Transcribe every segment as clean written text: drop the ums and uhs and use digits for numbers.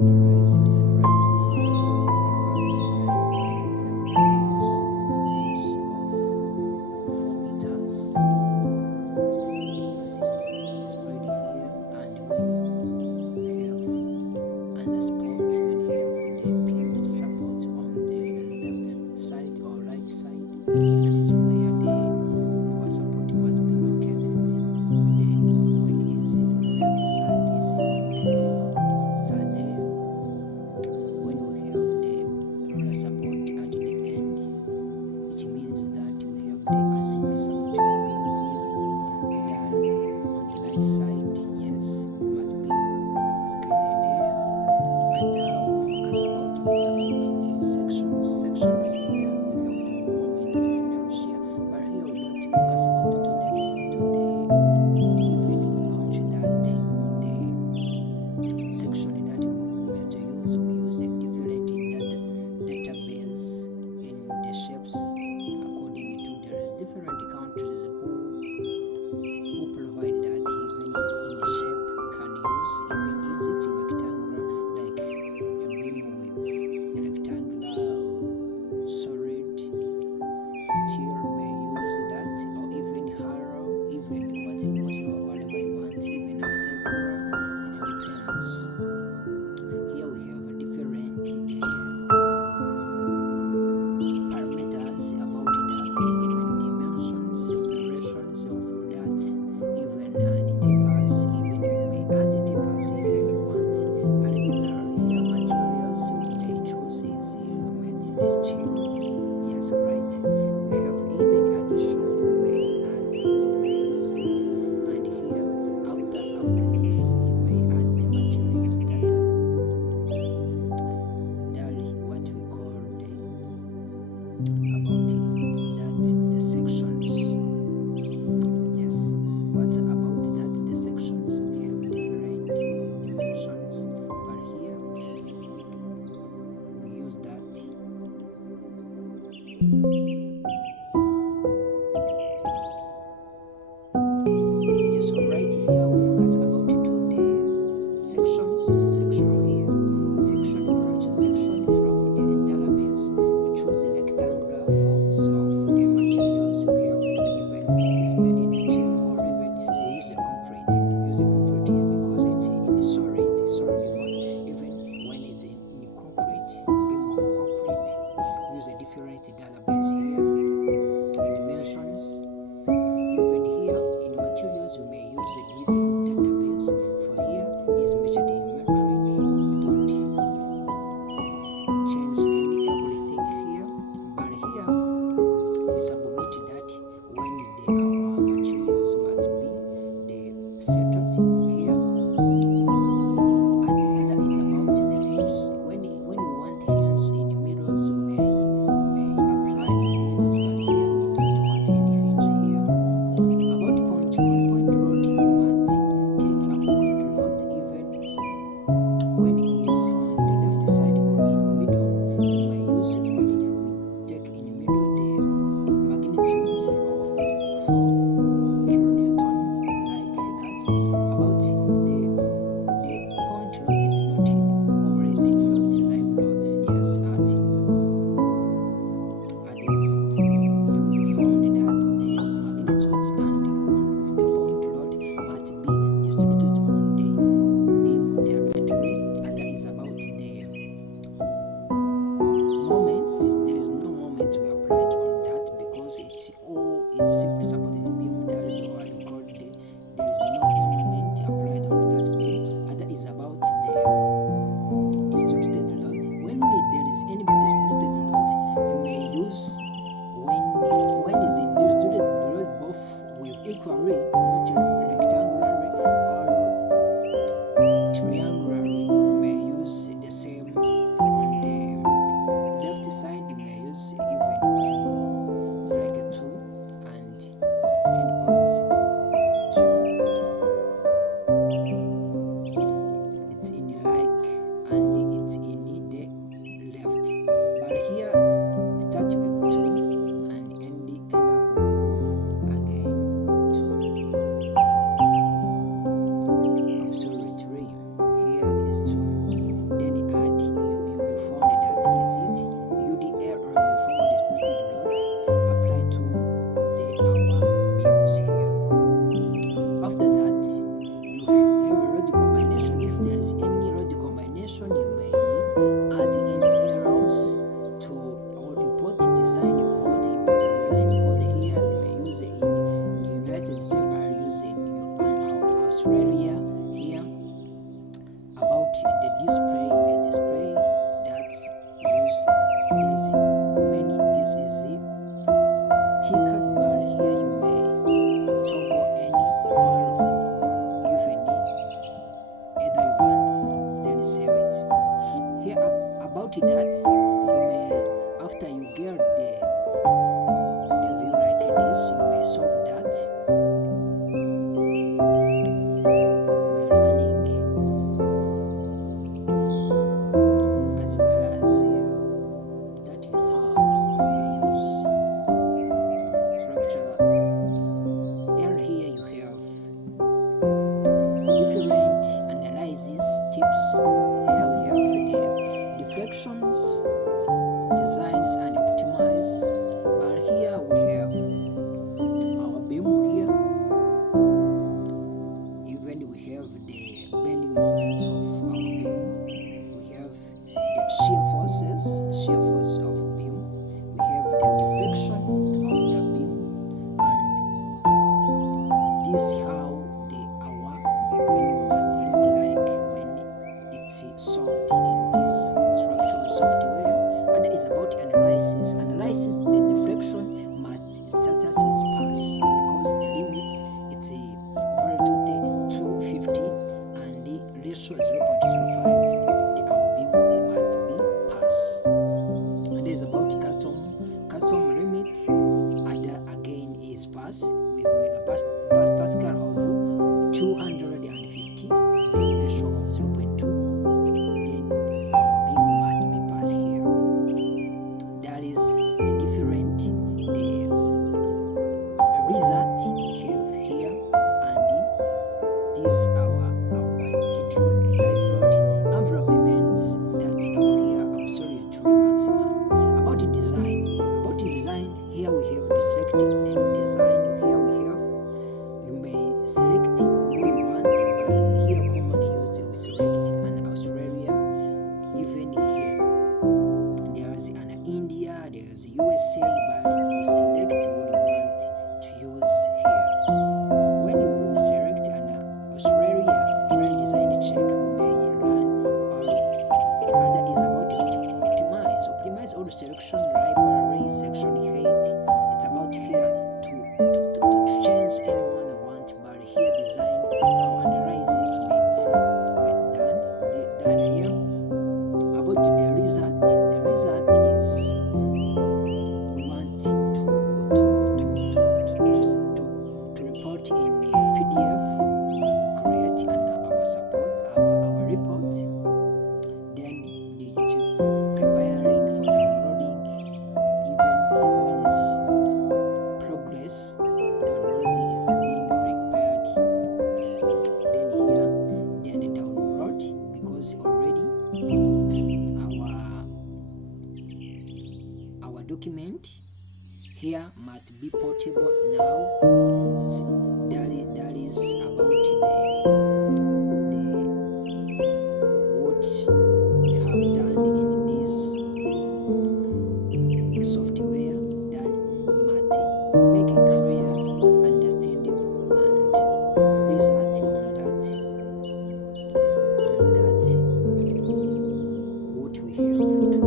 there is a difference because like when we have images of 4 meters, it's just pretty here, and when we have under spot, when we have the pyramid support on the left side or right side, which was where the lower support must be located. Then when is left side is on the zero start there. When we have the roller support at the end, it means that we have the assembly support being here. Then on the right side, yes, must be located there. And we focus about is about the sections here. We have the moment of inertia, but here we don't focus about to the even we launch that the section that we must use, we use a different database in the shapes according to there is different countries who provide that even in the shape can use. Even is it rectangular like a beam with rectangular or solid, still may use that, or even arrow, even whatever you want, even a circle. It depends. the display that's used. There is many. This is the ticket bar. Here you may toggle any or even either you want, then save it. Here about that, you may, after you get the view like this, you may solve that by running, as well as that how you may use structure. Then here you have different analysis tips. Here we have the deflections, designs and optimize. But here we have our beam here. Even we have the bending moments of our beam. We have the shear force of beam. We have the deflection of the beam, and this how our beam must look like when it's solved in this structural software. And it's about analysis. The deflection must status is pass, because the limits it's a value to 250 and the ratio 0.05. Our beam must be pass. And it's about custom limit, and again is pass with megapascal of 250, ratio of 0.2. Then our beam must be pass here. That is the different the result we have here, and this our control live load envelope means that's our here absolute maximum. About the design, here we have to select the design. Here we have, you may select what you want, but here commonly used we select an Australia. Even here there's an India, there's USA, but you select what you want to use here. When you select an Australia, run design check, we may run all other is about optimize all selection library section height. It's about here to change anyone you want, but here design our analysis it's done here. About the result is we want to report in a PDF. We create our report. Then the preparing for downloading. Even when it's progress, downloading is being prepared. Then here, then the download, because already our document here must be portable now. That is about the what we have done in this software, that must make it clear, understandable, and result on that what we have to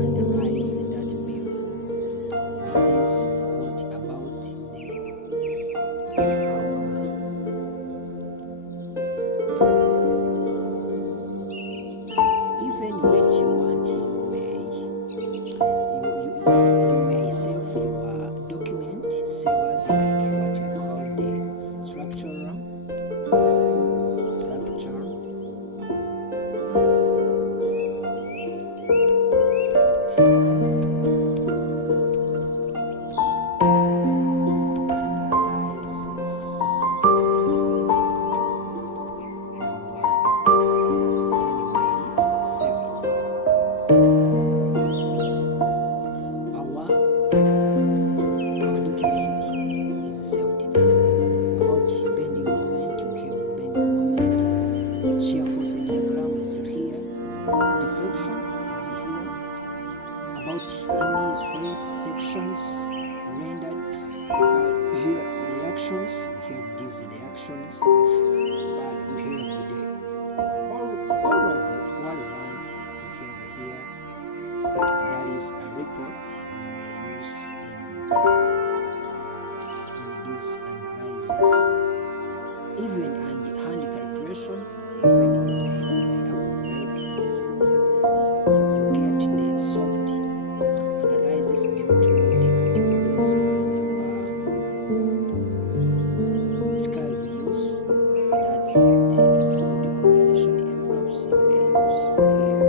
analyze that beam. That is what about even when you want, you may save your document, save as like what we call the structure. sections rendered, but here reactions, we have these reactions, but we have the all of is a report you may use in these analysis. Even hand calculation, even you may accumulate, you get the soft analysis due to the categories of your SCAI views. That's the combination envelopes you may use here.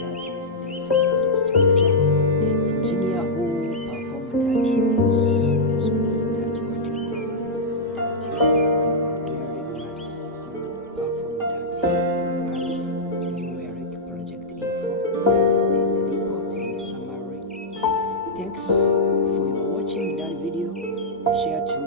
That is the structure. The engineer who performed that is basically that what you call that Gary Matz, who performed that as numeric project info, the report in summary. Thanks for your watching that video. Share to